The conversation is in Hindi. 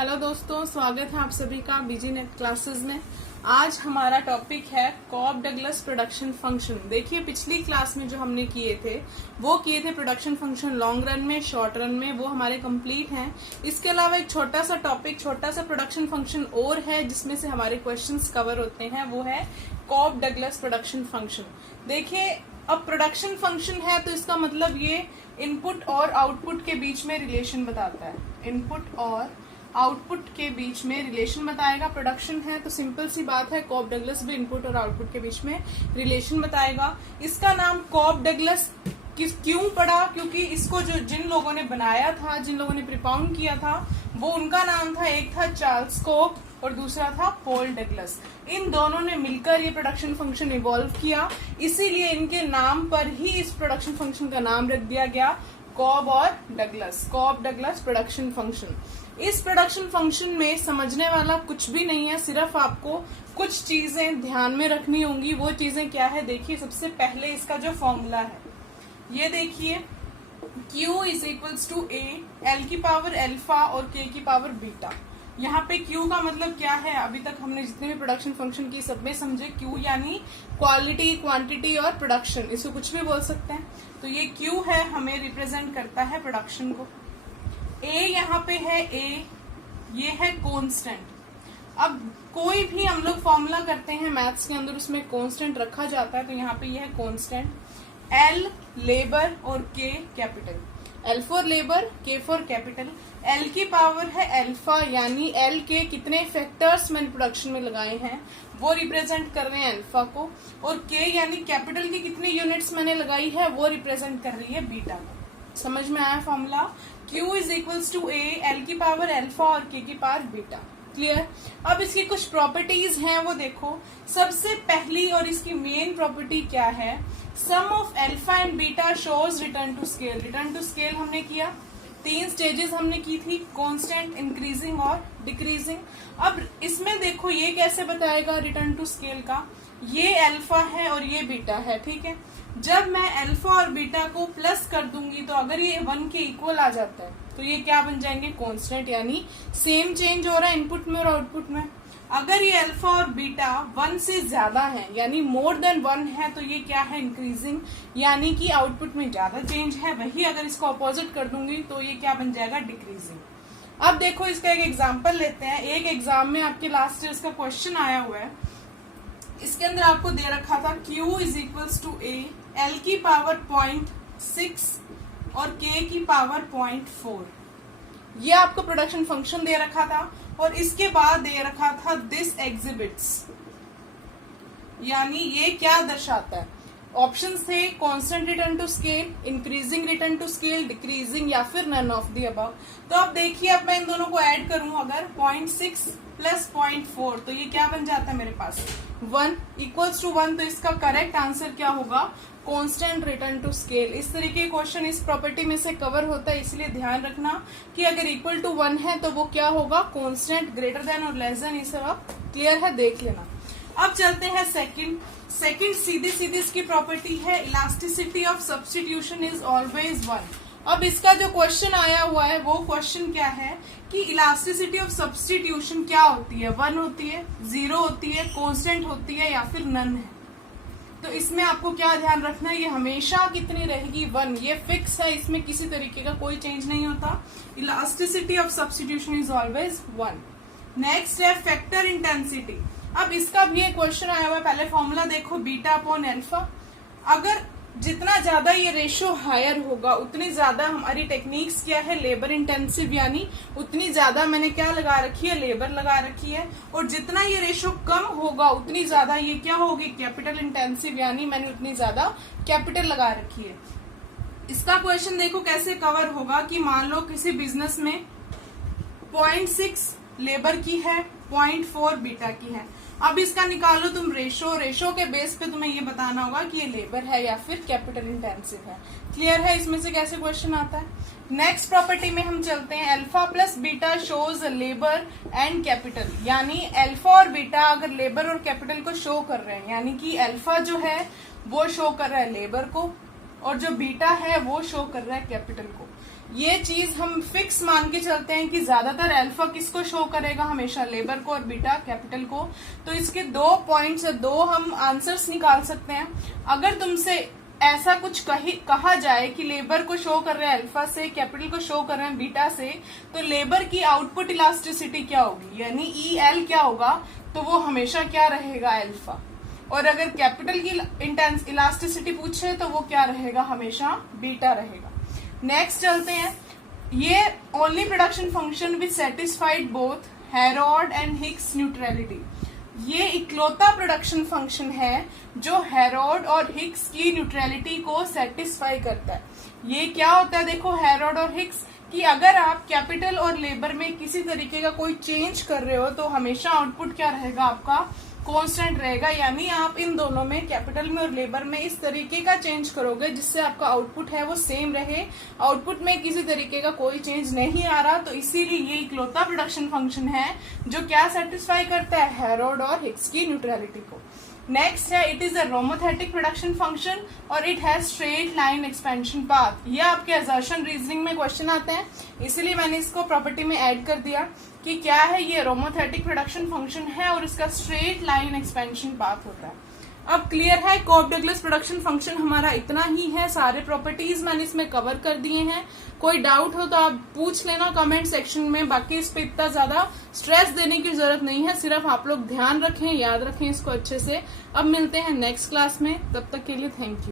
हेलो दोस्तों, स्वागत है आप सभी का बीजी नेट क्लासेस में। आज हमारा टॉपिक है कॉब डगलस प्रोडक्शन फंक्शन। देखिए, पिछली क्लास में जो हमने किए थे वो किए थे प्रोडक्शन फंक्शन लॉन्ग रन में, शॉर्ट रन में, वो हमारे कंप्लीट हैं। इसके अलावा एक छोटा सा टॉपिक, छोटा सा प्रोडक्शन फंक्शन और है जिसमें से हमारे क्वेश्चंस कवर होते हैं, वो है कॉब डगलस प्रोडक्शन फंक्शन। देखिए, अब प्रोडक्शन फंक्शन है तो इसका मतलब ये इनपुट और आउटपुट के बीच में रिलेशन बताता है। इनपुट और आउटपुट के बीच में रिलेशन बताएगा। प्रोडक्शन है तो सिंपल सी बात है, कॉब डगलस भी इनपुट और आउटपुट के बीच में रिलेशन बताएगा। इसका नाम कॉब डगलस क्यों पड़ा? क्योंकि इसको जिन लोगों ने बनाया था, जिन लोगों ने प्रीपाउंड किया था, वो उनका नाम था, एक था चार्ल्स कॉब और दूसरा था पॉल डगलस। इन दोनों ने मिलकर ये प्रोडक्शन फंक्शन इवॉल्व किया, इसीलिए इनके नाम पर ही इस प्रोडक्शन फंक्शन का नाम रख दिया गया कॉब और Douglas, Cobb Douglas production function. इस प्रोडक्शन फंक्शन में समझने वाला कुछ भी नहीं है, सिर्फ आपको कुछ चीजें ध्यान में रखनी होंगी। वो चीजें क्या है? देखिए, सबसे पहले इसका जो फॉर्मूला है ये देखिए, Q is equals to A, L की पावर अल्फा और K की पावर बीटा। यहाँ पे Q का मतलब क्या है? अभी तक हमने जितने भी प्रोडक्शन फंक्शन की सब में समझे, Q यानी क्वालिटी, क्वांटिटी और प्रोडक्शन, इसको कुछ भी बोल सकते हैं। तो ये Q है, हमें रिप्रेजेंट करता है प्रोडक्शन को। A यहाँ पे है, A ये है कांस्टेंट। अब कोई भी हम लोग फॉर्मूला करते हैं मैथ्स के अंदर, उसमें कांस्टेंट रखा जाता है, तो यहाँ पे ये है कांस्टेंट। L लेबर और K capital, L for labour, K for capital. L की पावर है अल्फा, यानी L के कितने फैक्टर्स मैंने प्रोडक्शन में लगाए हैं वो रिप्रेजेंट कर रहे हैं अल्फा को, और K यानी कैपिटल की कितने यूनिट्स मैंने लगाई है वो रिप्रेजेंट कर रही है बीटा को। समझ में आया formula? Q is equals to A, L की पावर अल्फा और K की पावर बीटा। क्लियर? अब इसकी कुछ प्रॉपर्टीज हैं, वो देखो। सबसे पहली और इसकी मेन प्रॉपर्टी क्या है? Sum of alpha and beta shows return to scale. Return to scale हमने किया, 3 स्टेजेस हमने की थी, कांस्टेंट, इंक्रीजिंग और डिक्रीजिंग। अब इसमें देखो ये कैसे बताएगा रिटर्न टू स्केल का? ये अल्फा है और ये बीटा है, ठीक है। जब मैं अल्फा और बीटा को प्लस कर दूंगी तो अगर ये 1 के इक्वल आ जाता है तो ये क्या बन जाएंगे? कांस्टेंट, यानी सेम चेंज हो रहा है इनपुट में और आउटपुट में। अगर ये अल्फा और बीटा 1 से ज्यादा है, यानी मोर देन 1 है, तो ये क्या है? इंक्रीजिंग, यानी कि आउटपुट में ज्यादा चेंज है। वही अगर इसको अपोजिट कर दूंगी तो ये क्या बन जाएगा? डिक्रीजिंग। अब देखो, इसका एक एग्जाम्पल लेते हैं। एक एग्जाम में आपके लास्ट ईयर का क्वेश्चन आया हुआ है, इसके अंदर आपको दे रखा था Q is equals to A, L की पावर 0.6 और K की पावर 0.4। ये आपको प्रोडक्शन फंक्शन दे रखा था, और इसके बाद दे रखा था दिस एग्जिबिट्स, यानी ये क्या दर्शाता है? ऑप्शंस थे constant return to scale, increasing return to scale, decreasing या फिर नन ऑफ द अबव। तो अब देखिए, अब मैं इन दोनों को ऐड करूं, अगर 0.6 प्लस 0.4 तो ये क्या बन जाता है मेरे पास? 1 इक्वल्स टू 1। तो इसका करेक्ट आंसर क्या होगा? Constant return to scale. इस तरीके क्वेश्चन इस प्रॉपर्टी में से कवर होता है, इसलिए ध्यान रखना कि अगर इक्वल टू 1 है तो वो क्या होगा? कांस्टेंट। ग्रेटर देन और लेस देन, ये सब आप क्लियर है, देख लेना। अब चलते हैं सेकंड सीधी सीधी इसकी प्रॉपर्टी है, elasticity of substitution is always 1। अब इसका जो क्वेश्चन आया हुआ है वो क्वेश्चन क्या है कि इलास्टिसिटी ऑफ सब्स्टिट्यूशन क्या होती है? 1 होती है, 0 होती है, कांस्टेंट होती है या फिर नन है? तो इसमें आपको क्या ध्यान रखना है? ये हमेशा कितनी रहेगी? 1। ये फिक्स है, इसमें किसी तरीके का कोई चेंज नहीं होता। Elasticity of substitution is always 1। Next है फैक्टर इंटेंसिटी। अब इसका भी एक क्वेश्चन आया हुआ है। पहले फॉर्मूला देखो, बीटा अपॉन अल्फा। अगर जितना ज्यादा ये रेशियो हायर होगा उतनी ज्यादा हमारी टेक्निक्स क्या है? लेबर इंटेंसिव, यानी उतनी ज्यादा मैंने क्या लगा रखी है? लेबर लगा रखी है। और जितना ये रेशियो कम होगा उतनी ज्यादा ये क्या होगी? कैपिटल इंटेंसिव, यानी मैंने उतनी ज्यादा कैपिटल लगा रखी है। इसका क्वेश्चन देखो कैसे कवर होगा कि मान लो किसी बिजनेस में 0.6 लेबर की है, 0.4 बीटा की है। अब इसका निकालो तुम रेशो के बेस पे तुम्हें ये बताना होगा कि ये लेबर है या फिर कैपिटल इंटेंसिव है। क्लियर है इसमें से कैसे क्वेश्चन आता है? नेक्स्ट प्रॉपर्टी में हम चलते हैं, alpha plus beta shows labour and capital, यानी अल्फा और बीटा अगर लेबर और कैपिटल को शो कर रहे हैं, यानी कि अल्फा जो है वो शो कर रहा है लेबर को, और जो बीटा है वो शो कर रहा है कैपिटल को। ये चीज हम फिक्स मान के चलते हैं कि ज्यादातर अल्फा किसको शो करेगा, हमेशा लेबर को, और बीटा कैपिटल को। तो इसके 2 पॉइंट्स है, 2 हम आंसर्स निकाल सकते हैं। अगर तुमसे ऐसा कुछ कहा जाए कि लेबर को शो कर रहे हैं अल्फा से, कैपिटल को शो कर रहे हैं बीटा से, तो लेबर की आउटपुट इलास्टिसिटी क्या होगी, यानी EL क्या होगा, तो वो हमेशा क्या रहेगा, अल्फा। और अगर कैपिटल की इलास्टिसिटी पूछे तो वो क्या रहेगा, हमेशा बीटा रहेगा। नेक्स्ट चलते हैं, ये only production function which satisfied both Herod and Hicks neutrality. ये इकलौता प्रोडक्शन फंक्शन है जो हेरोड और हिक्स की न्यूट्रलिटी को सेटिस्फाई करता है। ये क्या होता है, देखो हेरोड और हिक्स कि अगर आप कैपिटल और लेबर में किसी तरीके का कोई चेंज कर रहे हो तो हमेशा आउटपुट क्या रहेगा, आपका कांस्टेंट रहेगा। यानी आप इन दोनों में, कैपिटल में और लेबर में, इस तरीके का चेंज करोगे जिससे आपका आउटपुट है वो सेम रहे, आउटपुट में किसी तरीके का कोई चेंज नहीं आ रहा। तो इसीलिए ये इकलौता प्रोडक्शन फंक्शन है जो क्या सेटिस्फाई करता है, हेरोड और हिक्स की न्यूट्रलिटी को। नेक्स्ट है, it is a homothetic production function और it has straight line expansion path. ये आपके असर्शन रीजनिंग में क्वेश्चन आते हैं, इसीलिए मैंने इसको प्रॉपर्टी में ऐड कर दिया कि क्या है, ये रोमोथेटिक प्रोडक्शन फंक्शन है और इसका स्ट्रेट लाइन एक्सपेंशन पाथ होता है। अब क्लियर है, कॉब डगलस प्रोडक्शन फंक्शन हमारा इतना ही है, सारे प्रॉपर्टीज मैंने इसमें कवर कर दिए हैं। कोई डाउट हो तो आप पूछ लेना कमेंट सेक्शन में, बाकी इस पे इतना ज्यादा स्ट्रेस देने की जरूरत नहीं है, सिर्फ आप लोग ध्यान रखें, याद रखें इसको अच्छे से। अब मिलते हैं नेक्स्ट क्लास में, तब तक के लिए थैंक यू।